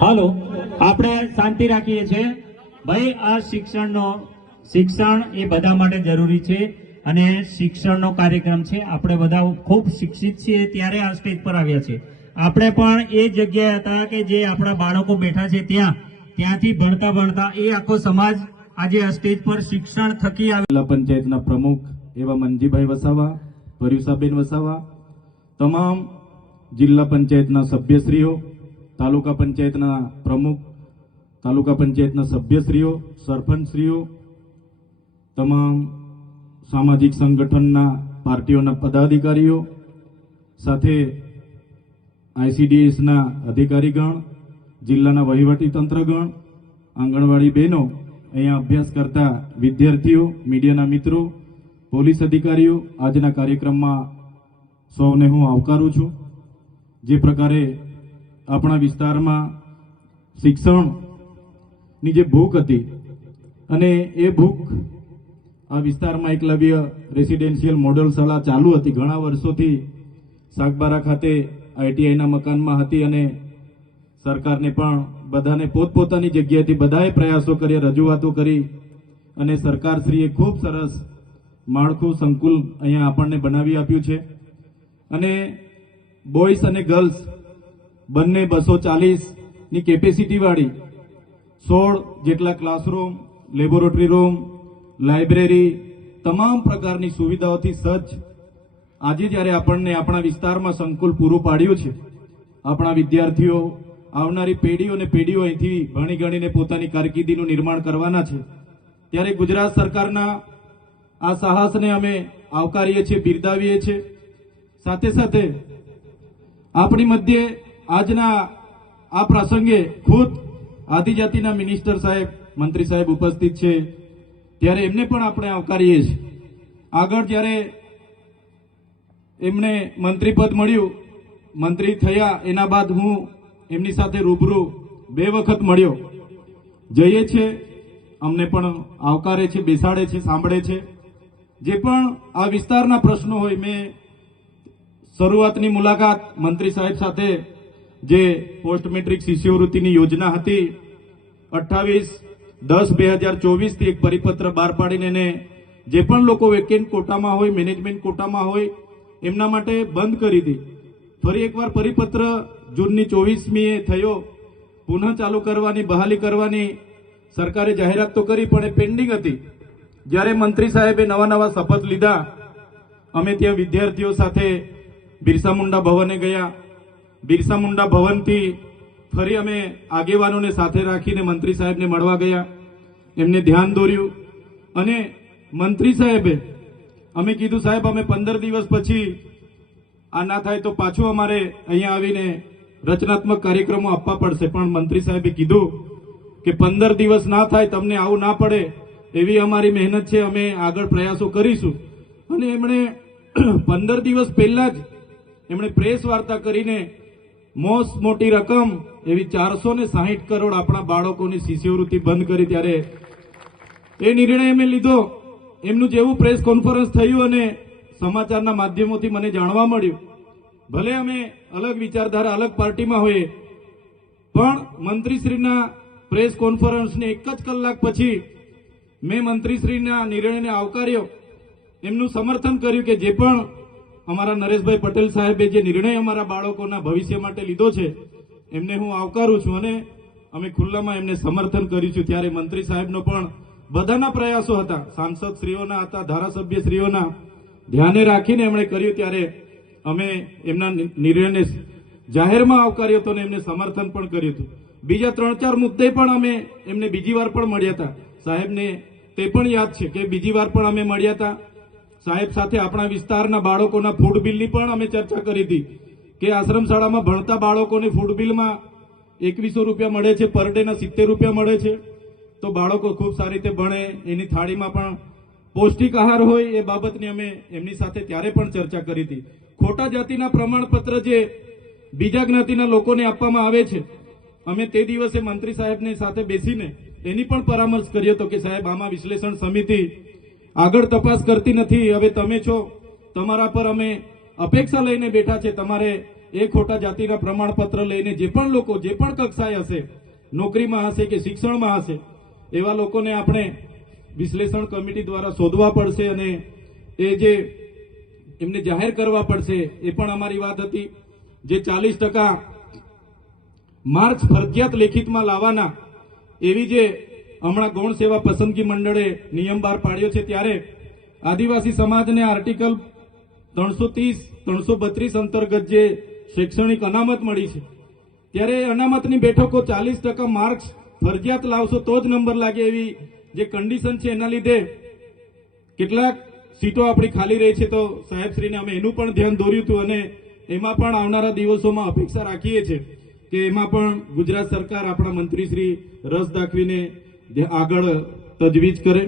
હાલો, આપણે શાંતિ રાખીએ છીએ ભાઈ. આ શિક્ષણ એ બધા માટે જરૂરી છે અને શિક્ષણનો કાર્યક્રમ છે. આપણે બધા ખૂબ શિક્ષિત છીએ ત્યારે આ સ્ટેજ પર આવ્યા છે. આપણે પણ એ જગ્યાએ હતા કે જે આપણા બાળકો બેઠા છે ત્યાંથી ભણતા એ આખો સમાજ આજે આ સ્ટેજ પર શિક્ષણ થકી આવે. જિલ્લા પંચાયતના પ્રમુખ એવા મનજીભાઈ વસાવા, પર્યુષાબેન વસાવા, તમામ જિલ્લા પંચાયતના સભ્યશ્રીઓ, તાલુકા પંચાયતના પ્રમુખ, તાલુકા પંચાયતના સભ્યશ્રીઓ, સરપંચશ્રીઓ, તમામ સામાજિક સંગઠનના પાર્ટીઓના પદાધિકારીઓ, સાથે ICDSના અધિકારીગણ, જિલ્લાના વહીવટી તંત્રગણ, આંગણવાડી બહેનો, અહીંયા અભ્યાસ કરતા વિદ્યાર્થીઓ, મીડિયાના મિત્રો, પોલીસ અધિકારીઓ, આજના કાર્યક્રમમાં સૌને હું આવકારું છું. જે પ્રકારે આપણા વિસ્તારમાં શિક્ષણની જે ભૂખ હતી અને એ ભૂખ આ વિસ્તારમાં એકલવ્ય રેસિડેન્શિયલ મોડલ શાળા ચાલુ હતી ઘણા વર્ષોથી સાગબારા ખાતે ITIના મકાનમાં હતી અને સરકારને પણ બધાને પોતપોતાની જગ્યાએથી બધાએ પ્રયાસો કરી, રજૂઆતો કરી અને સરકારશ્રીએ ખૂબ સરસ માળખું સંકુલ અહીંયા આપણને બનાવી આપ્યું છે. અને બોયઝ અને ગર્લ્સ બંને 240ની કેપેસિટી વાળી 16 જેટલા ક્લાસરૂમ, લેબોરેટરી રૂમ, લાઇબ્રેરી, તમામ પ્રકારની સુવિધાઓથી સજ્જ આજે જ્યારે આપણને આપણા વિસ્તારમાં સંકુલ પૂરું પાડ્યું છે, આપણા વિદ્યાર્થીઓ, આવનારી પેઢીઓ અહીંથી ભણી ગણીને પોતાની કારકિર્દીનું નિર્માણ કરવાના છે, ત્યારે ગુજરાત સરકારના આ સાહસને અમે આવકારીએ છીએ, બિરદાવીએ છીએ. સાથે સાથે આપણી મધ્યે આજના આ પ્રસંગે ખુદ આદિજાતિના મિનિસ્ટર સાહેબ, મંત્રી સાહેબ ઉપસ્થિત છે, ત્યારે એમને પણ આપણે આવકારીએ છીએ. આગળ જ્યારે એમને મંત્રી પદ મળ્યું, મંત્રી થયા એના બાદ હું એમની સાથે રૂબરૂ 2 વખત મળ્યો. જઈએ છે, અમને પણ આવકારે છે, બેસાડે છે, સાંભળે છે. જે પણ આ વિસ્તારના પ્રશ્નો હોય, મેં શરૂઆતની મુલાકાત મંત્રી સાહેબ સાથે જે પોસ્ટ મેટ્રિક શિષ્યવૃત્તિની યોજના હતી 28/10/2024થી એક પરિપત્ર બહાર પાડીને એને જે પણ લોકો વેકેન્ટ કોટામાં હોય, મેનેજમેન્ટ કોટામાં હોય એમના માટે બંધ કરી હતી. ફરી એકવાર પરિપત્ર જૂનની 24મીએ થયો, પુનઃ ચાલુ કરવાની, બહાલી કરવાની સરકારે જાહેરાત તો કરી પણ એ પેન્ડિંગ હતી. જ્યારે મંત્રી સાહેબે નવા શપથ લીધા, અમે ત્યાં વિદ્યાર્થીઓ સાથે બિરસા મુંડા ભવને ગયા. બિરસા મુંડા ભવનથી ફરી અમે આગેવાનોને સાથે રાખીને મંત્રી સાહેબને મળવા ગયા, એમને ધ્યાન દોર્યું અને મંત્રી સાહેબે અમે કીધું, સાહેબ અમે 15 દિવસ પછી આ ના થાય તો પાછું અમારે અહીંયા આવીને રચનાત્મક કાર્યક્રમો આપવા પડશે. પણ મંત્રી સાહેબે કીધું કે 15 દિવસ ના થાય, તમને આવું ના પડે એવી અમારી મહેનત છે, અમે આગળ પ્રયાસો કરીશું. અને એમણે 15 દિવસ પહેલા જ એમણે પ્રેસ વાર્તા કરીને મોટી રકમ એવી 460 કરોડ આપણા બાળકોની શિષ્યવૃત્તિ બંધ કરી. ત્યારે એ નિર્ણય અમે લીધો. એમનું જેવું પ્રેસ કોન્ફરન્સ થયું અને સમાચારના માધ્યમોથી મને જાણવા મળ્યું, ભલે અમે અલગ વિચારધારા, અલગ પાર્ટીમાં હોઈએ, પણ મંત્રીશ્રીના પ્રેસ કોન્ફરન્સને 1 જ કલાક પછી મેં મંત્રીશ્રીના નિર્ણયને આવકાર્યો, એમનું સમર્થન કર્યું કે જે પણ અમારા નરેશભાઈ પટેલ સાહેબે જે નિર્ણય અમારા બાળકોના ભવિષ્ય માટે લીધો છે એમને હું આવકારું છું અને અમે ખુલ્લામાં એમને સમર્થન કર્યું છું. ત્યારે મંત્રી સાહેબનો પણ બધાના પ્રયાસો હતા, સાંસદશ્રીઓના હતા, ધારાસભ્યશ્રીઓના ધ્યાને રાખીને એમણે કર્યું. ત્યારે અમે એમના નિર્ણયને જાહેરમાં આવકાર્યો હતો અને એમને સમર્થન પણ કર્યું હતું. બીજા 3-4 મુદ્દે પણ અમે એમને બીજી વાર પણ મળ્યા હતા. સાહેબને તે પણ યાદ છે કે બીજી વાર પણ અમે મળ્યા હતા. સાહેબ સાથે આપણા વિસ્તારના બાળકોના ફૂડ બિલની પણ અમે ચર્ચા કરી હતી કે આશ્રમ શાળામાં ભણતા બાળકોને ફૂડ બિલમાં 2100 રૂપિયા મળે છે, પર ડેના 70 રૂપિયા મળે છે, તો બાળકો ખૂબ સારી રીતે ભણે, એની થાળીમાં પણ પૌષ્ટિક આહાર હોય, એ બાબતની અમે એમની સાથે ત્યારે પણ ચર્ચા કરી હતી. ખોટા જાતિના પ્રમાણપત્ર જે બીજા જ્ઞાતિના લોકોને આપવામાં આવે છે, અમે તે દિવસે મંત્રી સાહેબની સાથે બેસીને એની પણ પરામર્શ કર્યો હતો કે સાહેબ આમાં વિશ્લેષણ સમિતિ આગળ તપાસ કરતી નથી. હવે તમે છો, તમારા પર અમે અપેક્ષા લઈને બેઠા છે. તમારે એ ખોટા જાતિના પ્રમાણપત્ર લઈને જે પણ લોકો જે પણ કક્ષાએ હશે, નોકરીમાં હશે કે શિક્ષણમાં હશે, એવા લોકોને આપણે વિશ્લેષણ કમિટી દ્વારા શોધવા પડશે અને એ જે એમને જાહેર કરવા પડશે. એ પણ અમારી વાત હતી. જે 40% માર્ક્સ ફરજિયાત લેખિતમાં લાવવાના, એવી જે હમણાં ગૌણ સેવા પસંદગી મંડળે નિયમ બહાર પાડ્યો છે, ત્યારે આદિવાસી સમાજને આર્ટિકલ 330, 332 અંતર્ગત જે શૈક્ષણિક અનામત મળી છે, ત્યારે અનામતની બેઠકો 40% માર્ક્સ ફરજિયાત લાવશો તો જ નંબર લાગે એવી જે કન્ડિશન છે, એના લીધે કેટલાક સીટો આપણી ખાલી રહી છે. તો સાહેબશ્રીને અમે એનું પણ ધ્યાન દોર્યું હતું અને એમાં પણ આવનારા દિવસોમાં અપેક્ષા રાખીએ છીએ કે એમાં પણ ગુજરાત સરકાર, આપણા મંત્રીશ્રી રસ દાખવીને આગળ તજવીજ કરે.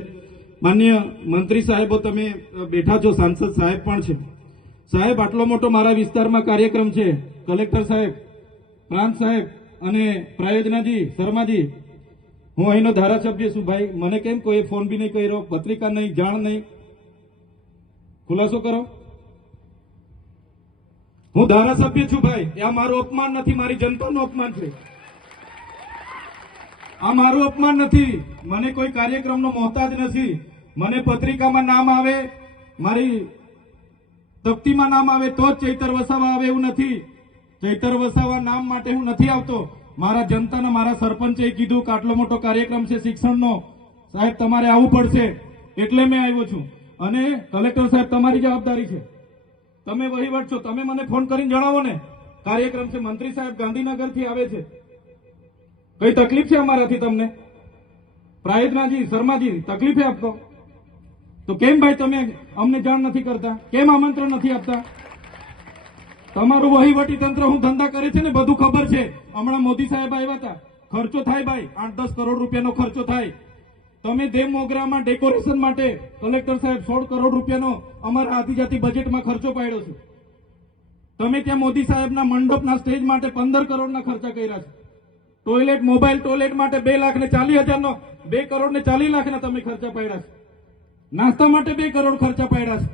માન્ય મંત્રી સાહેબો, તમે બેઠા છો, સાંસદ સાહેબ પણ છે. સાહેબ, આટલો મોટો મારા વિસ્તારમાં કાર્યક્રમ છે. કલેક્ટર સાહેબ, પ્રાંત સાહેબ અને પ્રાયોજનાજી, શર્માજી, હું અહીંનો ધારાસભ્ય છું ભાઈ. મને કેમ કોઈ ફોન બી નહીં કર્યો, પત્રિકા નહીં, જાણ નહીં? ખુલાસો કરો. હું ધારાસભ્ય છું ભાઈ. આ મારું અપમાન નથી, મારી જનતાનું અપમાન છે. આ મારું અપમાન નથી. મને કોઈ કાર્યક્રમનો મોહતાજ નથી. મને પત્રિકામાં નામ આવે, મારી તકતીમાં નામ આવે તો જ ચૈતર વસાવા આવે એવું નથી. ચૈતર વસાવા નામ માટે હું નથી આવતો. મારા જનતાના, મારા સરપંચે કીધું કે આટલો મોટો કાર્યક્રમ છે શિક્ષણનો, સાહેબ તમારે આવવું પડશે, એટલે મેં આવ્યો છું. અને કલેક્ટર સાહેબ, તમારી જવાબદારી છે. તમે વહીવટ છો, તમે મને ફોન કરીને જણાવો ને કાર્યક્રમ છે. મંત્રી સાહેબ ગાંધીનગરથી આવે છે, કઈ તકલીફ છે અમારાથી તમને? પ્રાયોજનાજી, શર્માજી, તકલીફ આપતો તો કેમ ભાઈ તમે અમને જાણ નથી કરતા? કેમ આમંત્રણ નથી આપતા? તમારું વહીવટી તંત્ર હું ધંધા કરે છે ને બધું ખબર છે. હમણાં મોદી સાહેબ આવ્યા હતા, ખર્ચો થાય ભાઈ, 8-10 કરોડ રૂપિયાનો ખર્ચો થાય. તમે દેવ મોગરામાં ડેકોરેશન માટે કલેક્ટર સાહેબ 16 કરોડ રૂપિયાનો અમારા આદિજાતિ બજેટમાં ખર્ચો પાડ્યો છે. તમે ત્યાં મોદી સાહેબના મંડપના સ્ટેજ માટે 15 કરોડના ખર્ચા કર્યા છે. ટોયલેટ, મોબાઈલ ટોયલેટ માટે 2,40,000નો 2 કરોડ ને 40 લાખના તમે ખર્ચા પાડ્યા છે. નાસ્તા માટે 2 કરોડ ખર્ચા પાડ્યા છે.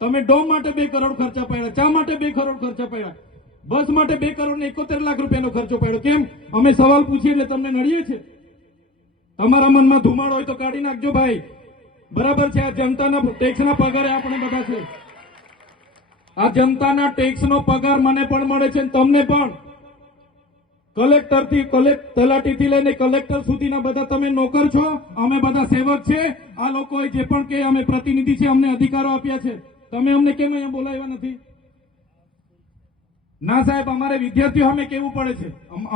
તમે ડોમ માટે 2 કરોડ ખર્ચા પાડ્યા, ચા માટે 2 કરોડ ખર્ચા પાડ્યા, બસ માટે 2 કરોડ ને 71 લાખ રૂપિયાનો ખર્ચો પાડ્યો. કેમ? અમે સવાલ પૂછીએ એટલે તમને નડીએ છે? તમારા મનમાં ધુમાડો હોય તો કાઢી નાખજો ભાઈ. બરાબર છે, આ જનતાના ટેક્સના પગારે આપણે બધા છે. આ જનતાના ટેક્સનો પગાર મને પણ મળે છે, તમને પણ. કલેક્ટરથી તલાટીથી લઈને કલેક્ટર સુધીના બધા તમે નોકર છો, અમે બધા સેવક છે. આ લોકોએ જે પણ કે અમે પ્રતિનિધિ છે, અમને અધિકારો આપ્યા છે. તમે અમને કેમ અહીંયા બોલાવ્યા નથી? ના સાહેબ, અમારે વિદ્યાર્થીઓ અમે કેવું પડે છે.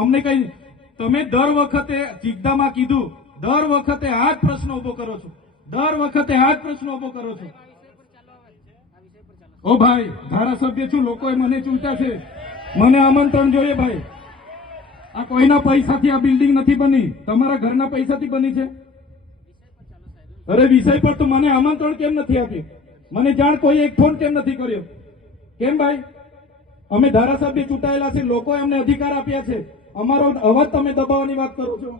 અમને કઈ, તમે દર વખતે ચિકદામાં કીધું, દર વખતે આ જ પ્રશ્ન ઉભો કરો છો, દર વખતે આ જ પ્રશ્ન ઉભો કરો છો. ઓ ભાઈ, ધારાસભ્ય છું, લોકોએ મને ચૂંટ્યા છે, મને આમંત્રણ જોઈએ ભાઈ. આ કોઈના પૈસાથી આ બિલ્ડિંગ નથી બની, તમારા ઘરના પૈસાથી બની છે. અરે વિષય પર તો મને આમંત્રણ કેમ નથી આપ્યું? મને જાણ કોઈ એક ફોન કેમ નથી કર્યો? કેમ ભાઈ? અમે ધારાસભ્ય ચૂંટાયેલા છે, લોકોએ અમને અધિકાર આપ્યા છે. અમારો અવાજ તમે દબાવવાની વાત કરો છો.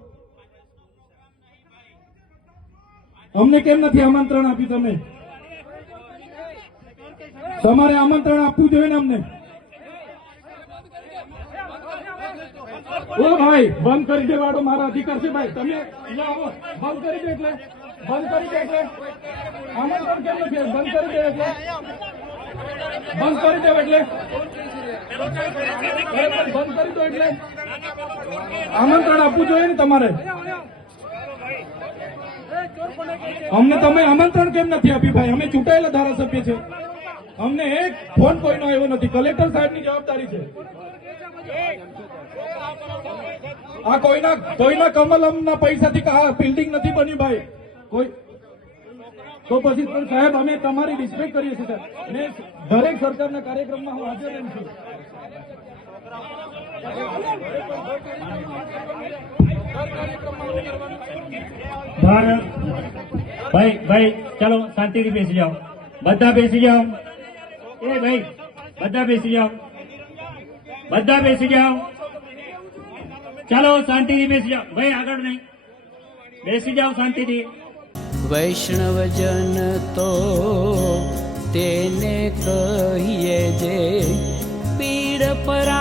અમને કેમ નથી આમંત્રણ આપ્યું? તમે તમારે આમંત્રણ આપવું જોઈએ ને અમને. ઓ ભાઈ, બંધ કરી દેવાડો, મારા અધિકાર છે ભાઈ. તમે અહીંયા આવો, બંધ કરી દે એટલે, બંધ કરી દે એટલે આમંત્રણ કેમ નથી? બંધ કરી દે એટલે, બંધ કરી દે એટલે, બંધ કરી દો એટલે આમંત્રણ આપવું જોઈએ ને તમારે. અમને તમે આમંત્રણ કેમ નથી આપ્યું ભાઈ? અમે ચૂંટાયેલા ધારાસભ્ય છે, અમને એક ફોન કોઈનો આવ્યો નથી. કલેક્ટર સાહેબની જવાબદારી છે. આ કોઈના કમલમના પૈસાથી આ બિલ્ડિંગ નથી બની ભાઈ. કોઈ તો પછી પણ સાહેબ, અમે તમારી રિસ્પેક્ટ કરીએ છીએ સાહેબ. ને દરેક સરકારના કાર્યક્રમમાં હું હાજર રહું છું. ભાઈ ચાલો શાંતિથી બેસી જાઓ, બધા બેસી જાઓ. એ ભાઈ, બધા બેસી જાઓ, બધા બેસી જાઓ. ચાલો શાંતિથી બેસી જાઓ ભાઈ, આગળ નહીં. બેસી જાઓ શાંતિથી. વૈષ્ણવજન તો તેને કહીએ જે પીડ પરા